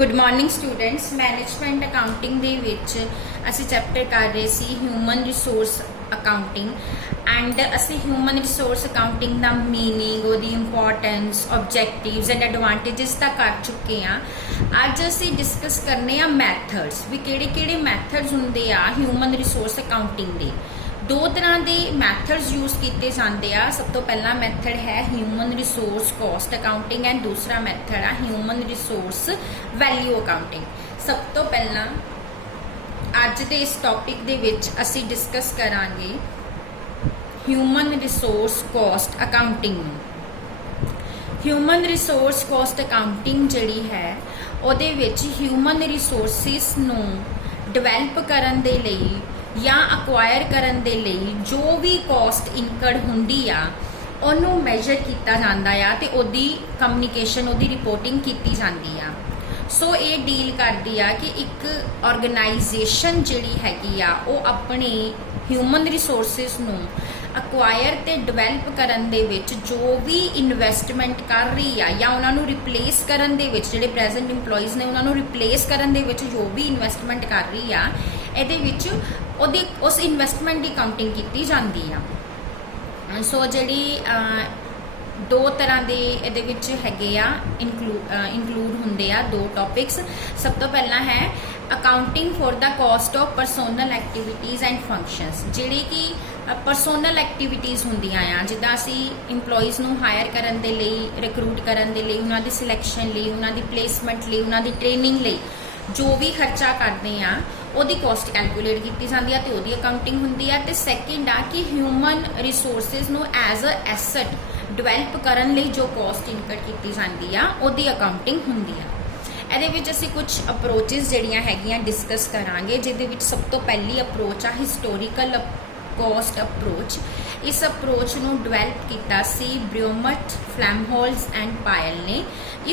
Good morning students. Management accounting दे विच असी चैप्टर कर रहे सी ह्यूमन रिसोर्स अकाउंटिंग एंड असी ह्यूमन रिसोर्स अकाउंटिंग दा मीनिंग उहदी इंपॉर्टेंस ऑब्जेक्टिव्स एंड एडवांटेजेस दा कर चुके हैं। अज असी डिस्कस करने आ मैथड्स भी किहड़े मैथड्स हुंदे आ ह्यूमन रिसोर्स अकाउंटिंग दे। दो तरह के मैथड्स यूज़ किए जाते हैं। सब तो पहला मैथड है human resource cost accounting and दूसरा मैथड है ह्यूमन रिसोर्स वैल्यू अकाउंटिंग। सब तो पहला अज के इस टॉपिक दे विच असी डिस्कस करांगे human resource cost accounting. Human resource cost accounting जिहड़ी है उहदे विच ह्यूमन रिसोर्सिस नूं डिवेलप करन दे लई या अक्वायर करन दे लई जो भी कॉस्ट इनकर्ड हुंदी आ उहनूं मेजर किया जांदा आ ते उहदी कम्युनिकेशन उहदी रिपोर्टिंग की जांदी आ। सो ये डील करदी आ कि एक ऑर्गेनाइजेशन जिहड़ी हैगी आ वो अपने ह्यूमन रिसोर्सिस नूं अक्वायर ते डिवेलप करन दे विच जो भी इन्वेस्टमेंट कर रही आ या उन्हां नूं रिप्लेस करन दे विच जिहड़े प्रेजेंट इंप्लॉइज ने उन्हां नूं रिप्लेस करन दे विच जो भी इन्वेस्टमेंट कर रही आ ਇਹਦੇ ਵਿੱਚ ਉਹਦੀ ਉਸ ਇਨਵੈਸਟਮੈਂਟ ਦੀ ਕਾਊਂਟਿੰਗ ਕੀਤੀ ਜਾਂਦੀ ਆ। ਸੋ ਜਿਹੜੀ ਦੋ ਤਰ੍ਹਾਂ ਦੇ ਇਹਦੇ ਵਿੱਚ ਹੈਗੇ ਆ ਇਨਕਲੂਡ ਹੁੰਦੇ ਆ ਦੋ ਟੌਪਿਕਸ। ਸਭ ਤੋਂ ਪਹਿਲਾਂ ਹੈ accounting for the cost of personal activities and functions. ਜਿਹੜੀ ਕਿ ਪਰਸਨਲ ਐਕਟੀਵਿਟੀਜ਼ ਹੁੰਦੀਆਂ ਆ ਜਿੱਦਾਂ ਅਸੀਂ ਇੰਪਲੋਈਜ਼ ਨੂੰ ਹਾਇਰ ਕਰਨ ਦੇ ਲਈ ਰਿਕਰੂਟ ਕਰਨ ਦੇ ਲਈ ਉਹਨਾਂ ਦੀ ਸਿਲੈਕਸ਼ਨ ਲਈ ਉਹਨਾਂ ਦੀ ਪਲੇਸਮੈਂਟ ਲਈ ਉਹਨਾਂ ਦੀ ਟ੍ਰੇਨਿੰਗ ਲਈ जो भी खर्चा करते हैं ਉਹਦੀ कॉस्ट कैलकुलेट की जाती है तो ਉਹਦੀ अकाउंटिंग होंगी है। तो सैकेंड आ कि ह्यूमन रिसोर्सिस ਨੂੰ एज अ एसट डिवेलप करने ਲਈ जो कॉस्ट इनकट की जाती है ਉਹਦੀ अकाउंटिंग होंगी है। ਇਹਦੇ ਵਿੱਚ ਅਸੀਂ ਕੁਝ ਅਪਰੋਚਸ ਜਿਹੜੀਆਂ ਹੈਗੀਆਂ ਡਿਸਕਸ ਕਰਾਂਗੇ ਜਿਹਦੇ ਵਿੱਚ ਸਭ ਤੋਂ ਪਹਿਲੀ ਅਪਰੋਚ ਆ ਹਿਸਟੋਰੀਕਲ कॉस्ट अप्रोच। इस अप्रोच ਨੂੰ ਡਿਵੈਲਪ ਕੀਤਾ ਸੀ ब्रियोमट, फ्लैमहोल्स एंड पायल ने।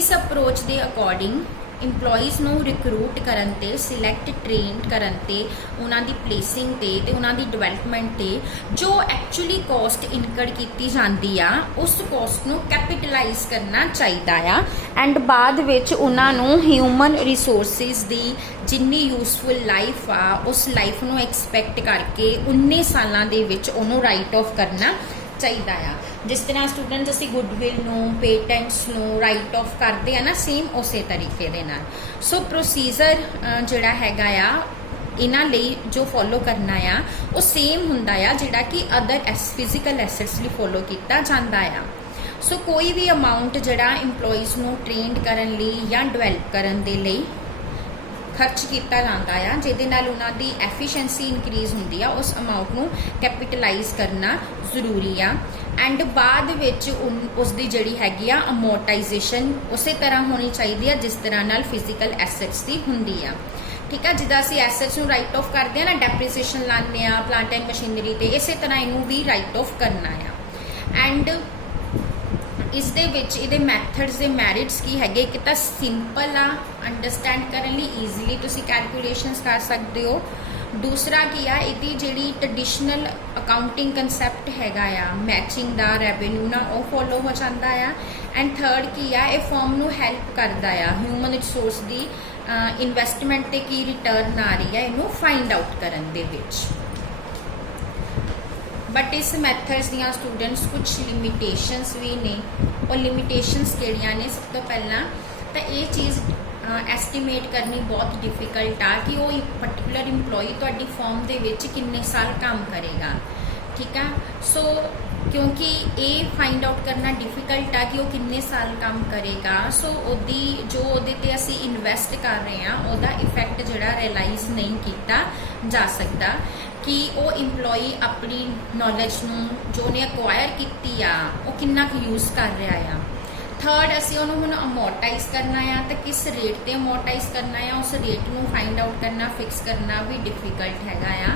इस अप्रोच ਦੇ ਅਕੋਰਡਿੰਗ ਇੰਪਲੋਈਜ਼ ਨੂੰ ਰਿਕਰੂਟ ਕਰਨ ਤੇ ਸਿਲੈਕਟ ਟ੍ਰੇਨ ਕਰਨ ਤੇ ਉਹਨਾਂ ਦੀ ਪਲੇਸਿੰਗ ਤੇ ਉਹਨਾਂ ਦੀ ਡਿਵੈਲਪਮੈਂਟ ਤੇ ਜੋ ਐਕਚੁਅਲੀ ਕਾਸਟ ਇਨਕਰਡ ਕੀਤੀ ਜਾਂਦੀ ਆ ਉਸ ਕਾਸਟ ਨੂੰ ਕੈਪੀਟਲਾਈਜ਼ ਕਰਨਾ ਚਾਹੀਦਾ ਆ ਐਂਡ ਬਾਅਦ ਵਿੱਚ ਉਹਨਾਂ ਨੂੰ ਹਿਊਮਨ ਰਿਸੋਰਸਿਸ ਦੀ ਜਿੰਨੀ ਯੂਸਫੁਲ ਲਾਈਫ ਆ ਉਸ ਲਾਈਫ ਨੂੰ ਐਕਸਪੈਕਟ ਕਰਕੇ 19 ਸਾਲਾਂ ਦੇ ਵਿੱਚ ਉਹਨੂੰ ਰਾਈਟ ਆਫ ਕਰਨਾ ਚਾਹੀਦਾ ਆ। जिस तरह स्टूडेंट्स असी गुडविल नूं पेटेंट्स नूं राइट ऑफ करते हैं ना सेम उस तरीके दे नाल। सो प्रोसीजर जिहड़ा हैगा आ इन्हां लई जो फॉलो करना आ वो सेम हुंदा आ जिहड़ा कि अदर फिजिकल एसेट्स लई फॉलो किया जांदा आ। सो कोई भी अमाउंट जिहड़ा इंप्लॉइज नूं ट्रेंड करन लई या डिवेलप करन दे लई खर्च किया जाता है जिहदे नाल उन्हां दी एफिशिएंसी इनक्रीज हुंदी आ उस अमाउंट नूं कैपीटलाइज करना जरूरी आ एंड बाद विच उसकी जिहड़ी हैगी आ अमोर्टाइजेशन उस तरह होनी चाहिए जिस तरह नाल फिजिकल एसेट्स की हुंदी आ। ठीक है, जिद्दां असीं एसेट्स नूं राइट ऑफ करते हैं ना डेप्रीसीएशन लाने आ प्लांट एंड मशीनरी ते इस तरह इनू भी राइट ऑफ करना आ। एंड इस दे विच इहदे मैथड्स दे मैरिट्स की हैगे कि तां सिंपल आ अंडरस्टैंड करने लई ईजीली तुसीं कैलकुलेशनस कर सकते हो। दूसरा की आ इहदी जिहड़ी ट्रेडिशनल अकाउंटिंग कंसैप्ट हैगा आ मैचिंग दा रेवेन्यू ना वो फॉलो हो जाता है एंड थर्ड की आ ये फॉर्म नूं हैल्प करता है ह्यूमन रिसोर्स दी इन्वेस्टमेंट ते की रिटर्न आ रही है इनू फाइंड आउट करन दे विच। बट इस मैथड्स दियां स्टूडेंट्स कुछ लिमिटेशंस भी ने और लिमिटेशंस किहड़ियां ने। सब तो पहला तो ये चीज़ एस्टीमेट करनी बहुत डिफिकल्ट आ कि वो एक पर्टिकुलर इंप्लॉई तुहाडी फॉर्म दे विच किन्ने साल काम करेगा। ठीक है, सो क्योंकि ये फाइंड आउट करना डिफिकल्ट आ कि वो किन्ने साल काम करेगा सो ओदी जो ओदे ते असी इन्वेस्ट कर रहे हैं ओदा इफेक्ट जिहड़ा रियलाइज नहीं किया जा सकता कि वो इंप्लॉई अपनी नॉलेज नूं जो उन्हें अक्वायर की आ वो किन्ना क यूज़ कर रहा है। थर्ड असी उन्होंने हुण अमोर्टाइज करना है तो किस रेट पर अमोर्टाइज करना है उस रेट नूं फाइंड आउट करना फिक्स करना भी डिफिकल्ट हैगा आ।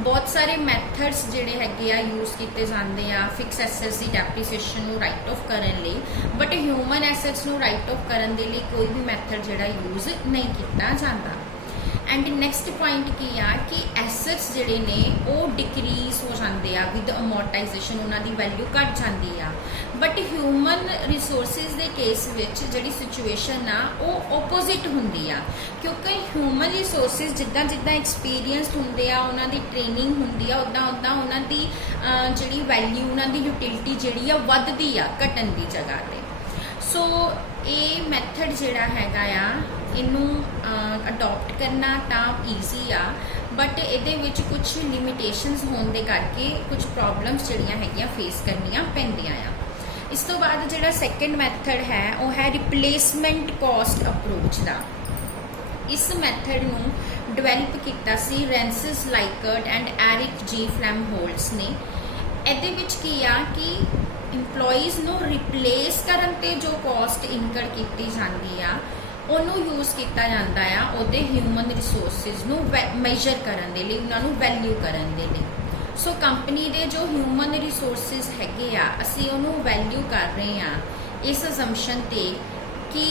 बहुत सारे मैथड्स जिहड़े हैगे आ यूज़ किए जाते हैं फिक्स एसेट्स की डेप्रीसीएशन नूं राइट ऑफ करने लई बट ह्यूमन एसेट्स नूं राइट ऑफ करने दे लई कोई भी मैथड जिहड़ा यूज़ नहीं किया जाता। एंड नैक्सट पॉइंट की आ कि एसेट्स जिहड़े ने वो डिक्रीज हो जाते हैं विद अमोर्टाइजेशन, उन्होंने वैल्यू घट जाती है। बट ह्यूमन रिसोर्सिस के केस विच जिहड़ी सिचुएशन आ वो ओपोजिट हुंदी आ, क्योंकि ह्यूमन रिसोर्सिस जिद्दां जिद्दां एक्सपीरियंसड हुंदे आ, उन्हां दी ट्रेनिंग हुंदी आ, उद्दां उद्दां उन्हां दी जिहड़ी वैल्यू, उन्हां दी यूटिलिटी जिहड़ी आ वधदी आ घटण दी जगह ते। सो ये मैथड जिहड़ा हैगा आ इनू अडॉप्ट करना तो ईजी आ, बट ये कुछ लिमिटेशनस होने के करके कुछ प्रॉब्लम्स जिहड़ियां हैगियां फेस करनियां पैंदियां आ। इस तो बाद जिहड़ा सैकेंड मैथड है वो है रिप्लेसमेंट कॉस्ट अप्रोच का। इस मैथड नू डिवेलप किया सी रेंसिस लाइकर्ट एंड एरिक जी फ्लैमहोल्ट्स ने। ਇਹਦੇ ਵਿੱਚ ਕੀ ਆ कि इंप्लॉइज ਨੂੰ रिप्लेस ਕਰਨ ਤੇ जो कॉस्ट इनकर की ਜਾਂਦੀ ਆ ਉਹਨੂੰ यूज़ किया ਜਾਂਦਾ ਆ ਉਹਦੇ ਹਿਊਮਨ ਰਿਸੋਰਸਿਸ ਨੂੰ ਮੈਜਰ ਕਰਨ ਦੇ ਲਈ, ਉਹਨਾਂ ਨੂੰ ਵੈਲਿਊ ਕਰਨ ਦੇ ਲਈ। ਸੋ ਕੰਪਨੀ ਦੇ ਜੋ ਹਿਊਮਨ ਰਿਸੋਰਸਿਸ ਹੈਗੇ ਆ ਅਸੀਂ ਉਹਨੂੰ ਵੈਲਿਊ ਕਰ ਰਹੇ ਆ ਇਸ ਅਸੰਪਸ਼ਨ ਤੇ ਕਿ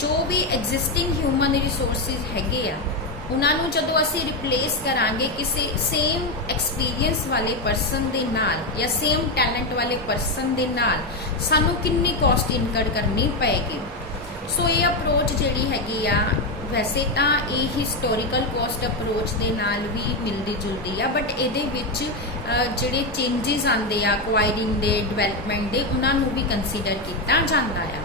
ਜੋ ਵੀ ਐਗਜ਼ਿਸਟਿੰਗ ਹਿਊਮਨ ਰਿਸੋਰਸਿਸ ਹੈਗੇ ਆ उन्होंने जो असी रिप्लेस करांगे किसी सेम एक्सपीरियंस वाले परसन दे नाल या सेम टैलेंट वाले परसन दे नाल सानू कितनी कॉस्ट इनकर करनी पएगी। सो ये अप्रोच जिहड़ी हैगी आ वैसे तो ये हिस्टोरिकल कॉस्ट अप्रोच दे नाल भी मिलती जुलती है, बट ये जिहड़े चेंजिस आते हैं एक्वायरिंग दे डिवेलपमेंट दे उन्होंने भी कंसीडर किया जाता है।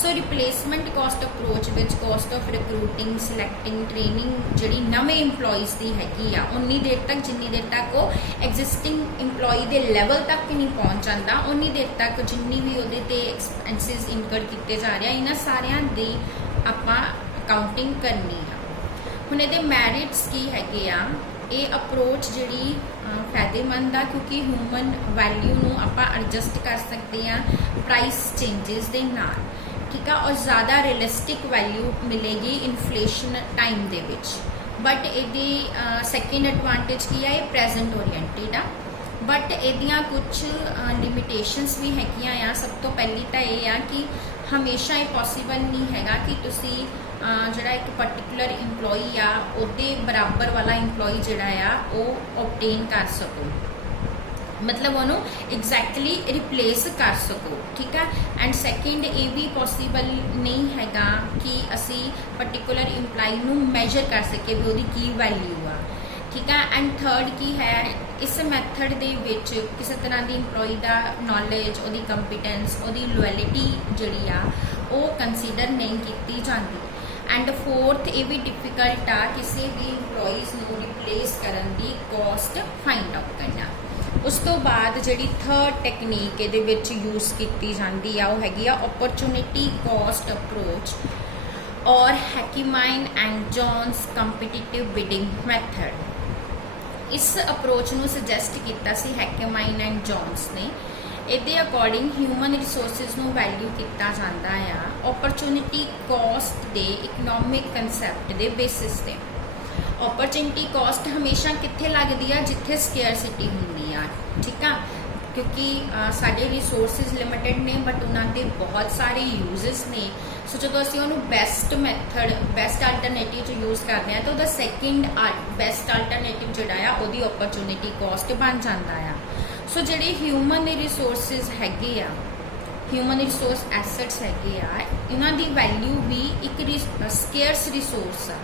सो रिप्लेसमेंट कॉस्ट अप्रोच विच cost of recruiting, selecting, training जिहड़ी नवे इंप्लॉइज की हैगी आ उन्नी देर तक जिन्नी देर तक वो एग्जिस्टिंग इंप्लॉई के लैवल तक नहीं पहुँच जाता उन्नी देर तक जिन्नी भी उहदे ते एक्सपेंसिस इनकर किए जा रहे इन्हां सारियां दी आपां अकाउंटिंग करनी है। हुण इहदे मैरिट्स की हैगे आ, ये अप्रोच जिहड़ी फायदेमंद आ क्योंकि ह्यूमन वैल्यू नूं आपां एडजस्ट कर सकते हैं प्राइस चेंजिस दे नाल, ठीक है, और ज़्यादा रियलिस्टिक वैल्यू मिलेगी इन्फ्लेशन टाइम दे विच। बट ये सैकेंड एडवांटेज की है, ये प्रेजेंट ओरिएंटेड आ, बट ये कुछ लिमिटेशंस भी हैगियां आ। सब तो पहली तो ये आ कि हमेशा ये पॉसीबल नहीं हैगा कि तुसी जिहड़ा एक पर्टिकुलर इंप्लॉई आ उहदे बराबर वाला इंप्लॉई जिहड़ा आ वो ऑब्टेन कर सको, मतलब उन्होंने एग्जैक्टली रिप्लेस कर सको, ठीक है। एंड सैकेंड ये भी पॉसीबल नहीं हैगा कि असी पर्टिकुलर इंप्लॉई नू मैजर कर सके भी उसकी की वैल्यू आ, ठीक है। एंड थर्ड की है इस मैथड दे विच किसी तरह की इंप्लॉई का नॉलेज, उसकी कंपीटेंस, उसकी लॉयलिटी जिहड़ी आ वो कंसीडर नहीं की जाती। एंड फोर्थ ये भी डिफिकल्ट आ किसी भी इंप्लॉइज नू रिप्लेस करन दी कॉस्ट फाइंड आउट करना। उस तो बाद जिहड़ी थर्ड टैक्नीक ये यूज़ की जाती है वो हैगी अपॉर्चुनिटी कॉस्ट अप्रोच और Hekimian and Jones competitive bidding method. इस अप्रोच नू सजैसट किया सी हैकीमाइन एंड जॉन्स ने। ये अकॉर्डिंग ह्यूमन रिसोर्सिस नू वैल्यू किया जाता है अपॉर्चुनिटी कॉस्ट दे इकनॉमिक कंसैप्ट दे बेसिस ते। अपॉर्चुनिटी कॉस्ट हमेशा कित्थे लगती है जिथे स्केयरसिटी हुंदी आ, ठीक है, क्योंकि साडे रिसोर्सिस लिमिटेड ने बट उन्होंने बहुत सारे यूजेस ने। सो जो असी उन्होंने best method best alternative use करते हैं तो वह सैकेंड बेस्ट अल्टरनेटिव जोड़ा आ वो अपॉर्चुनिटी कॉस्ट बन जाता है। सो जिहड़े ह्यूमन रिसोर्सिस हैगे आ, ह्यूमन रिसोर्स एसेट्स हैगे आ, इन्हां दी वैल्यू भी एक स्केयर्स रिसोर्स आ।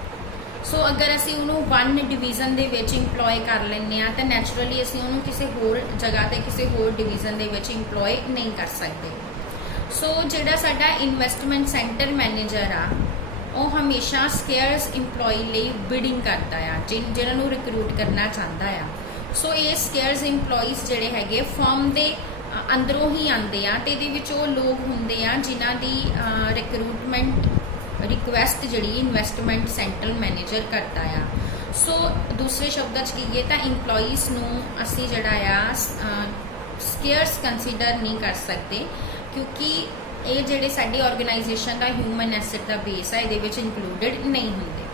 सो अगर असी उन्होंने वन डिवीजन दे विच इंप्लॉय कर लेंगे तो नैचुरली असी उन्होंने किसी होर जगह ते किसी होर डिवीजन दे विच इंप्लॉय नहीं कर सकते। सो जिहड़ा साडा इन्वेस्टमेंट सेंटर मैनेजर आ वो हमेशा स्केयर्स इंप्लॉय लई बिडिंग करता है जिन्होंने रिक्रूट करना चाहता है। सो ये स्केयर्स इंप्लॉइज जिहड़े हैगे फर्म दे अंदरों ही आते हैं तो ये लोग होंगे आ जिन्हां दी रिक्रूटमेंट रिक्वेस्ट जिहड़ी इन्वेस्टमेंट सेंटर मैनेजर करता है। सो दूसरे शब्दों कहिए तो इंप्लॉइज नूं असी जिहड़ा आ स्केयर्स कंसीडर नहीं कर सकते क्योंकि ये जिहड़े साडी ऑर्गेनाइजेशन का ह्यूमन एसेट का बेस है ये इंक्लूडिड नहीं होंगे।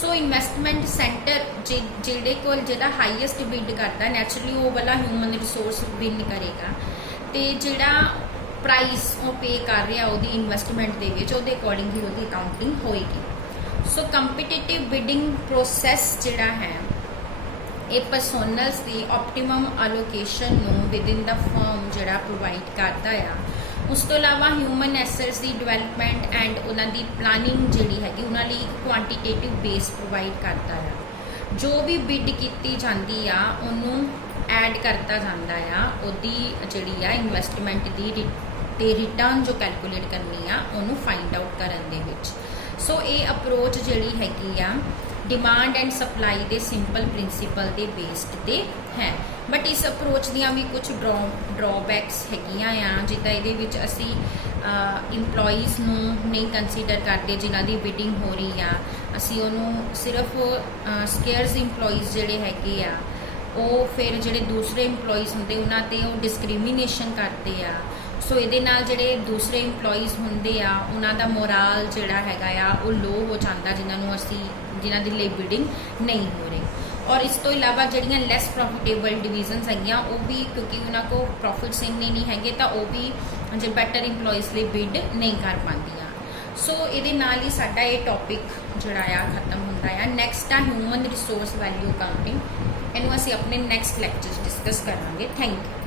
सो इन्वेस्टमेंट सेंटर जिहड़े कोल जिहड़ा हाईएस्ट बिड करता नैचुरली वो वाला ह्यूमन रिसोर्स विन करेगा तो जिहड़ा प्राइस वो पे कर रहा वो इन्वेस्टमेंट के अकॉर्डिंग ही वो अकाउंटिंग होएगी। ਸੋ ਕੰਪੀਟੀਟਿਵ ਬਿਡਿੰਗ ਪ੍ਰੋਸੈਸ ਜਿਹੜਾ ਹੈ ਇਹ ਪਰਸੋਨਲਸ ਦੀ ਆਪਟੀਮਮ ਅਲੋਕੇਸ਼ਨ ਨੂੰ ਵਿਦਿਨ ਦਾ ਫਰਮ ਜਿਹੜਾ ਪ੍ਰੋਵਾਈਡ ਕਰਦਾ ਆ। ਉਸ ਤੋਂ ਇਲਾਵਾ human assets the development and ਉਹਨਾਂ ਦੀ ਪਲਾਨਿੰਗ ਜਿਹੜੀ ਹੈਗੀ ਉਹਨਾਂ ਲਈ ਇੱਕ ਕੁਆਂਟੀਟੇਟਿਵ ਬੇਸ ਪ੍ਰੋਵਾਈਡ ਕਰਦਾ ਆ। ਜੋ ਵੀ ਬਿਡ ਕੀਤੀ ਜਾਂਦੀ ਆ ਉਹਨੂੰ ਐਡ ਕਰਤਾ ਜਾਂਦਾ ਆ, ਉਹਦੀ ਜਿਹੜੀ ਆ ਇਨਵੈਸਟਮੈਂਟ ਦੀ ਤੇ ਰਿਟਰਨ ਜੋ ਕੈਲਕੂਲੇਟ ਕਰਨੀ ਆ ਉਹਨੂੰ ਫਾਈਂਡ ਆਊਟ ਕਰਨ ਦੇ ਵਿੱਚ। ਸੋ ਇਹ ਅਪਰੋਚ ਜਿਹੜੀ ਹੈਗੀ ਆ ਡਿਮਾਂਡ ਐਂਡ ਸਪਲਾਈ ਦੇ ਸਿੰਪਲ ਪ੍ਰਿੰਸੀਪਲ ਦੇ ਬੇਸਡ ਤੇ ਹੈ। ਬਟ ਇਸ ਅਪਰੋਚ ਦੀਆਂ ਵੀ ਕੁਝ ਡਰਾਬੈਕਸ ਹੈਗੀਆਂ ਆ, ਜਿੱਦਾਂ ਇਹਦੇ ਵਿੱਚ ਅਸੀਂ ਇੰਪਲੋਈਜ਼ ਨੂੰ ਨਹੀਂ ਕੰਸੀਡਰ ਕਰਦੇ ਜਿਨ੍ਹਾਂ ਦੀ ਬਿਡਿੰਗ ਹੋ ਰਹੀ ਆ। ਅਸੀਂ ਉਹਨੂੰ ਸਿਰਫ ਸਕੇਅਰਸ ਇੰਪਲੋਈਜ਼ ਜਿਹੜੇ ਹੈਗੇ ਆ ਉਹ ਫਿਰ ਜਿਹੜੇ ਦੂਸਰੇ ਇੰਪਲੋਈਜ਼ ਹੁੰਦੇ ਉਹਨਾਂ ਤੇ ਉਹ ਡਿਸਕ੍ਰਿਮੀਨੇਸ਼ਨ ਕਰਦੇ ਆ। ਸੋ ਇਹਦੇ ਨਾਲ ਜਿਹੜੇ ਦੂਸਰੇ ਇੰਪਲੋਈਜ਼ ਹੁੰਦੇ ਆ ਉਹਨਾਂ ਦਾ ਮੋਰਾਲ ਜਿਹੜਾ ਹੈਗਾ ਆ ਉਹ ਲੋ ਹੋ ਜਾਂਦਾ, ਜਿਨ੍ਹਾਂ ਦੇ ਲਈ ਬਿਡਿੰਗ ਨਹੀਂ ਹੋ ਰਹੀ। ਔਰ ਇਸ ਤੋਂ ਇਲਾਵਾ ਜਿਹੜੀਆਂ ਲੈਸ ਪ੍ਰੋਫਿਟੇਬਲ ਡਿਵੀਜ਼ਨਸ ਹੈਗੀਆਂ ਉਹ ਵੀ ਕਿਉਂਕਿ ਉਹਨਾਂ ਕੋਲ ਪ੍ਰੋਫਿਟਸ ਇੰਨੇ ਨਹੀਂ ਹੈਗੇ ਤਾਂ ਉਹ ਵੀ ਜੇ ਬੈਟਰ ਇੰਪਲੋਈਜ਼ ਲਈ ਬਿਡ ਨਹੀਂ ਕਰ ਪਾਉਂਦੀਆਂ। ਸੋ ਇਹਦੇ ਨਾਲ ਹੀ ਸਾਡਾ ਇਹ ਟੌਪਿਕ ਜਿਹੜਾ ਆ ਖਤਮ ਹੁੰਦਾ ਆ। ਨੈਕਸਟ ਆ ਹਿਊਮਨ ਰਿਸੋਰਸ ਵੈਲਿਊ ਅਕਾਊਂਟਿੰਗ। ਇਹਨੂੰ ਅਸੀਂ ਆਪਣੇ ਨੈਕਸਟ ਲੈਕਚਰ 'ਚ ਡਿਸਕਸ ਕਰਾਂਗੇ। Thank you.